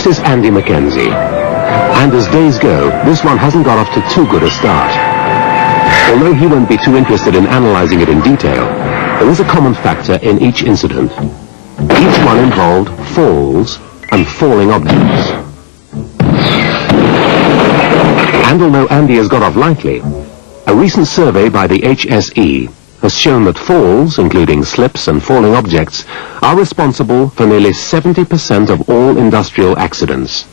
This is Andy Mackenzie, and as days go, this one hasn't got off to too good a start. Although he won't be too interested in analyzing it in detail, there is a common factor in each incident. Each one involved falls and falling objects. And although Andy has got off lightly, a recent survey by the HSE has shown that falls, including slips and falling objects, are responsible for nearly 70% of all industrial accidents,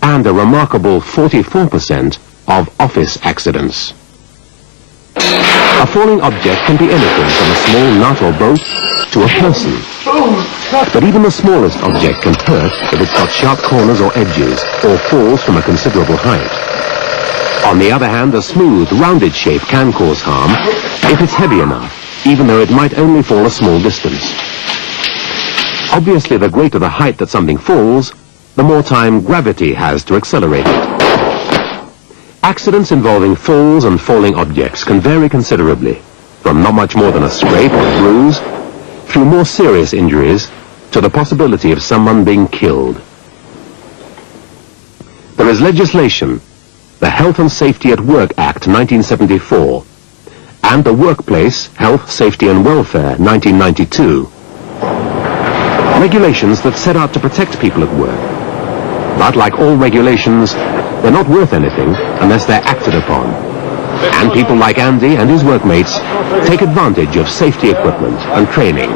and a remarkable 44% of office accidents. A falling object can be anything from a small nut or bolt to a person. But even the smallest object can hurt if it's got sharp corners or edges, or falls from a considerable height. On the other hand, a smooth, rounded shape can cause harm if it's heavy enough, even though it might only fall a small distance. Obviously, the greater the height that something falls, the more time gravity has to accelerate it. Accidents involving falls and falling objects can vary considerably, from not much more than a scrape or bruise, through more serious injuries, to the possibility of someone being killed. There is legislation, the Health and Safety at Work Act 1974, and the Workplace, Health, Safety and Welfare 1992. Regulations that set out to protect people at work. But like all regulations, they're not worth anything unless they're acted upon. And people like Andy and his workmates take advantage of safety equipment and training.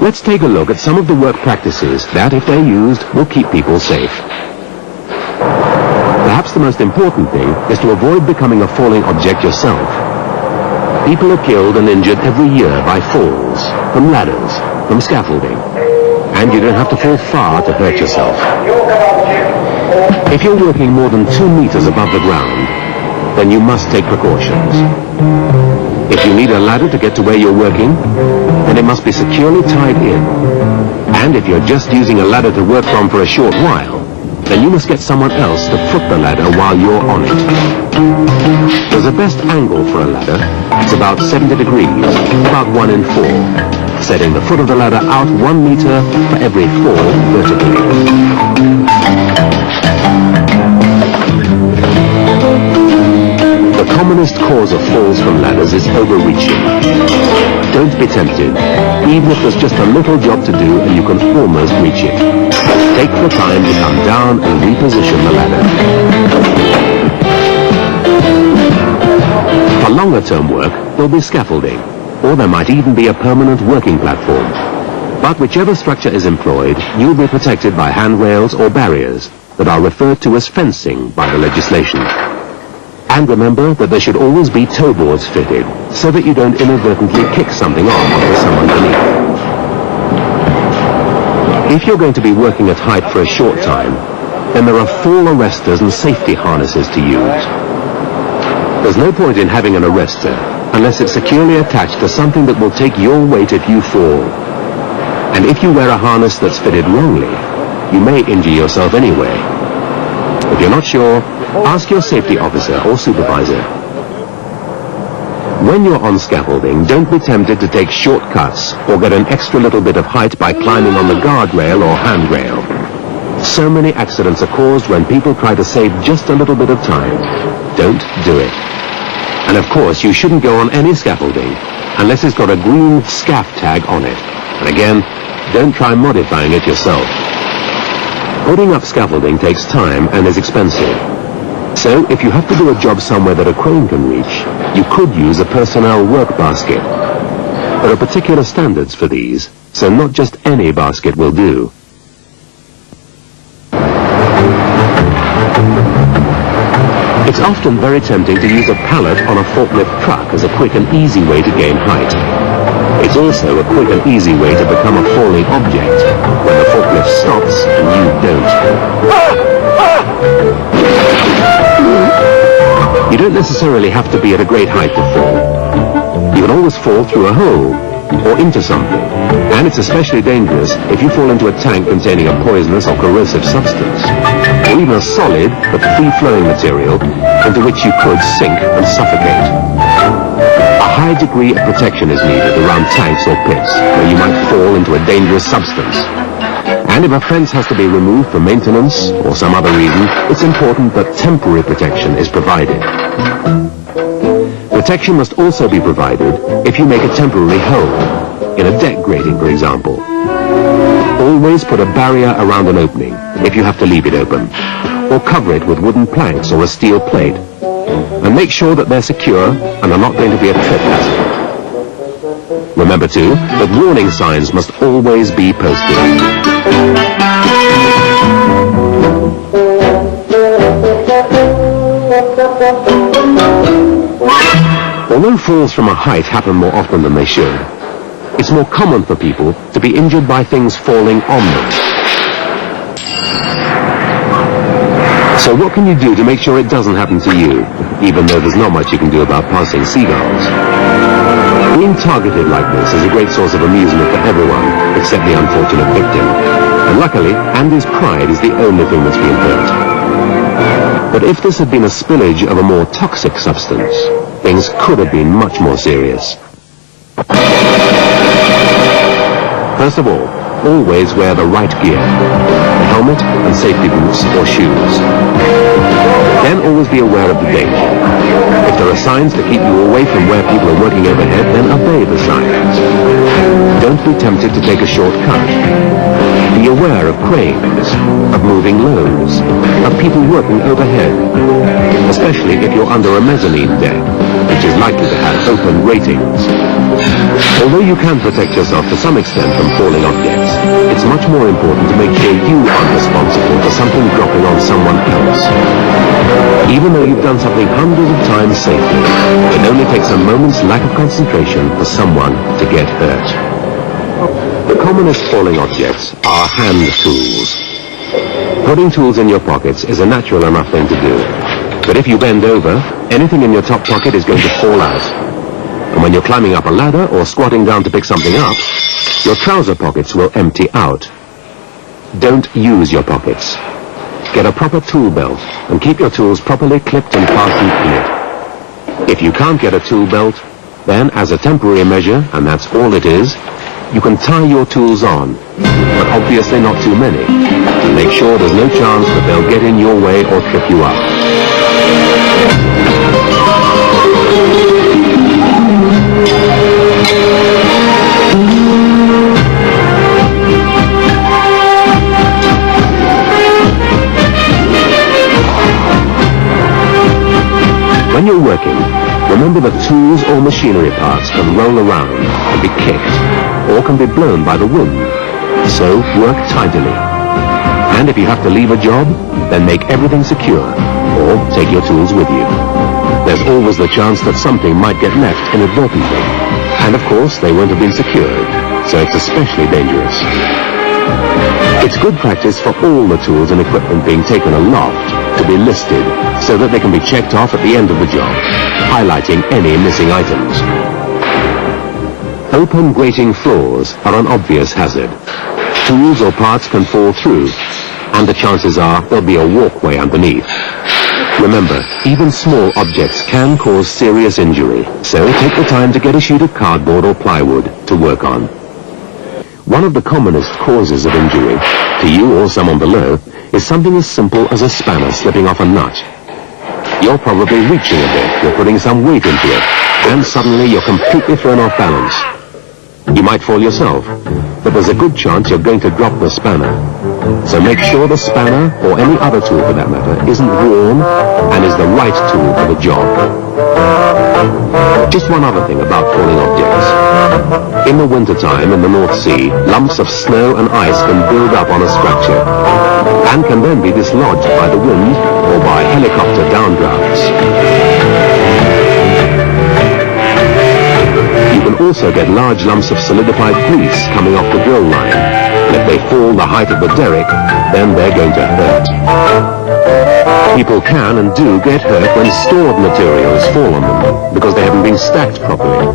Let's take a look at some of the work practices that, if they're used, will keep people safe. Perhaps the most important thing is to avoid becoming a falling object yourself. People are killed and injured every year by falls, from ladders, from scaffolding. And you don't have to fall far to hurt yourself. If you're working more than 2 meters above the ground, then you must take precautions. If you need a ladder to get to where you're working, then it must be securely tied in. And if you're just using a ladder to work from for a short while, then you must get someone else to foot the ladder while you're on it. There's a best angle for a ladder. It's about 70 degrees, about 1 in 4, setting the foot of the ladder out 1 meter for every 4 vertically. The commonest cause of falls from ladders is overreaching. Don't be tempted, even if there's just a little job to do and you can almost reach it. Take the time to come down and reposition the ladder. For longer-term work, there'll be scaffolding, or there might even be a permanent working platform. But whichever structure is employed, you'll be protected by handrails or barriers that are referred to as fencing by the legislation. And remember that there should always be toe boards fitted, so that you don't inadvertently kick something off onto someone beneath. If you're going to be working at height for a short time, then there are fall arresters and safety harnesses to use. There's no point in having an arrestor unless it's securely attached to something that will take your weight if you fall. And if you wear a harness that's fitted wrongly, you may injure yourself anyway. If you're not sure, ask your safety officer or supervisor. When you're on scaffolding, don't be tempted to take shortcuts or get an extra little bit of height by climbing on the guardrail or handrail. So many accidents are caused when people try to save just a little bit of time. Don't do it. And of course, you shouldn't go on any scaffolding unless it's got a green scaff tag on it. And again, don't try modifying it yourself. Putting up scaffolding takes time and is expensive. So if you have to do a job somewhere that a crane can reach, you could use a personnel work basket. There are particular standards for these, so not just any basket will do. It's often very tempting to use a pallet on a forklift truck as a quick and easy way to gain height. It's also a quick and easy way to become a falling object when the forklift stops and you don't. You don't necessarily have to be at a great height to fall. You can always fall through a hole or into something, and it's especially dangerous if you fall into a tank containing a poisonous or corrosive substance, or even a solid but free-flowing material into which you could sink and suffocate. A high degree of protection is needed around tanks or pits where you might fall into a dangerous substance. And if a fence has to be removed for maintenance or some other reason, it's important that temporary protection is provided. Protection must also be provided if you make a temporary hole, in a deck grating, for example. Always put a barrier around an opening if you have to leave it open, or cover it with wooden planks or a steel plate. And make sure that they're secure and are not going to be a trip hazard. Remember too, that warning signs must always be posted. Although falls from a height happen more often than they should, it's more common for people to be injured by things falling on them. So what can you do to make sure it doesn't happen to you, even though there's not much you can do about passing seagulls? Being targeted like this is a great source of amusement for everyone, except the unfortunate victim. And luckily, Andy's pride is the only thing that's been hurt. But if this had been a spillage of a more toxic substance, things could have been much more serious. First of all, always wear the right gear, a helmet and safety boots or shoes. Then always be aware of the danger. If there are signs to keep you away from where people are working overhead, then obey the signs. Don't be tempted to take a shortcut. Be aware of cranes, of moving loads, of people working overhead, especially if you're under a mezzanine deck, which is likely to have open gratings. Although you can protect yourself to some extent from falling objects, it's much more important to make sure you aren't responsible for something dropping on someone else. Even though you've done something hundreds of times safely, it only takes a moment's lack of concentration for someone to get hurt. The commonest falling objects are hand tools. Putting tools in your pockets is a natural enough thing to do. But if you bend over, anything in your top pocket is going to fall out. And when you're climbing up a ladder or squatting down to pick something up, your trouser pockets will empty out. Don't use your pockets. Get a proper tool belt and keep your tools properly clipped and fastened in it. If you can't get a tool belt, then as a temporary measure, and that's all it is, you can tie your tools on, but obviously not too many, to make sure there's no chance that they'll get in your way or trip you up. When you're working, remember that tools or machinery parts can roll around and be kicked, or can be blown by the wind. So work tidily. And if you have to leave a job, then make everything secure, or take your tools with you. There's always the chance that something might get left inadvertently. And of course, they won't have been secured, so it's especially dangerous. It's good practice for all the tools and equipment being taken aloft to be listed so that they can be checked off at the end of the job, highlighting any missing items. Open grating floors are an obvious hazard. Tools or parts can fall through, and the chances are there'll be a walkway underneath. Remember, even small objects can cause serious injury, so take the time to get a sheet of cardboard or plywood to work on. One of the commonest causes of injury, to you or someone below, is something as simple as a spanner slipping off a nut. You're probably reaching a bit, you're putting some weight into it, and suddenly you're completely thrown off balance. You might fall yourself, but there's a good chance you're going to drop the spanner. So make sure the spanner, or any other tool for that matter, isn't worn and is the right tool for the job. Just one other thing about falling objects. In the wintertime in the North Sea, lumps of snow and ice can build up on a structure and can then be dislodged by the wind or by helicopter downdrafts. You can also get large lumps of solidified grease coming off the drill line, and if they fall the height of the derrick, then they're going to hurt. People can and do get hurt when stored materials fall on them because they haven't been stacked properly.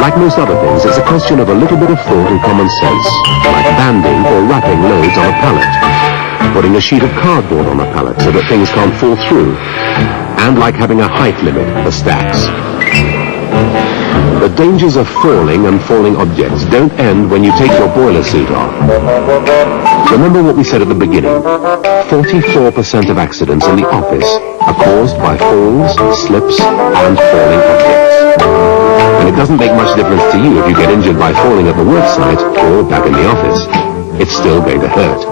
Like most other things, it's a question of a little bit of thought and common sense, like banding or wrapping loads on a pallet, putting a sheet of cardboard on a pallet so that things can't fall through, and like having a height limit for stacks. The dangers of falling and falling objects don't end when you take your boiler suit off. Remember what we said at the beginning. 44% of accidents in the office are caused by falls, slips, and falling objects. And it doesn't make much difference to you if you get injured by falling at the worksite or back in the office. It's still going to hurt.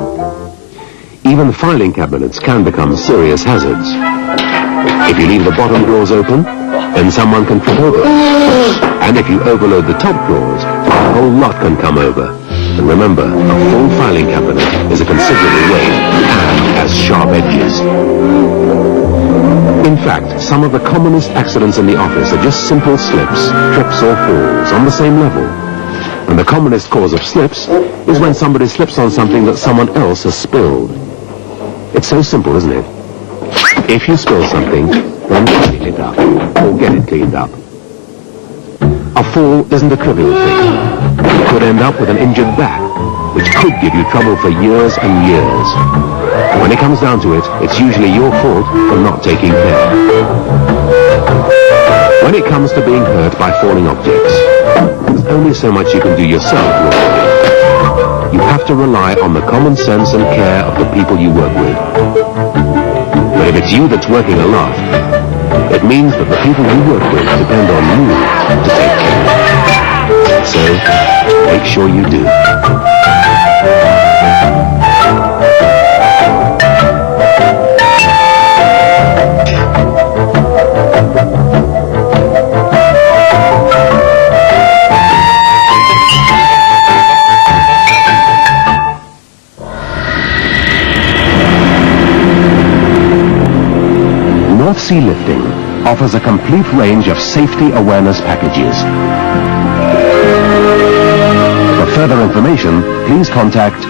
Even filing cabinets can become serious hazards. If you leave the bottom drawers open, then someone can trip over. And if you overload the top drawers, a whole lot can come over. And remember, a full filing cabinet is a considerable weight and has sharp edges. In fact, some of the commonest accidents in the office are just simple slips, trips or falls on the same level. And the commonest cause of slips is when somebody slips on something that someone else has spilled. It's so simple, isn't it? If you spill something, then clean it up, or get it cleaned up. A fall isn't a trivial thing. You could end up with an injured back, which could give you trouble for years and years. When it comes down to it, it's usually your fault for not taking care. When it comes to being hurt by falling objects, there's only so much you can do yourself, really. You have to rely on the common sense and care of the people you work with. But if it's you that's working aloft, it means that the people you work with depend on you to take care. So, make sure you do. North Sea Lifting offers a complete range of safety awareness packages. For further information, please contact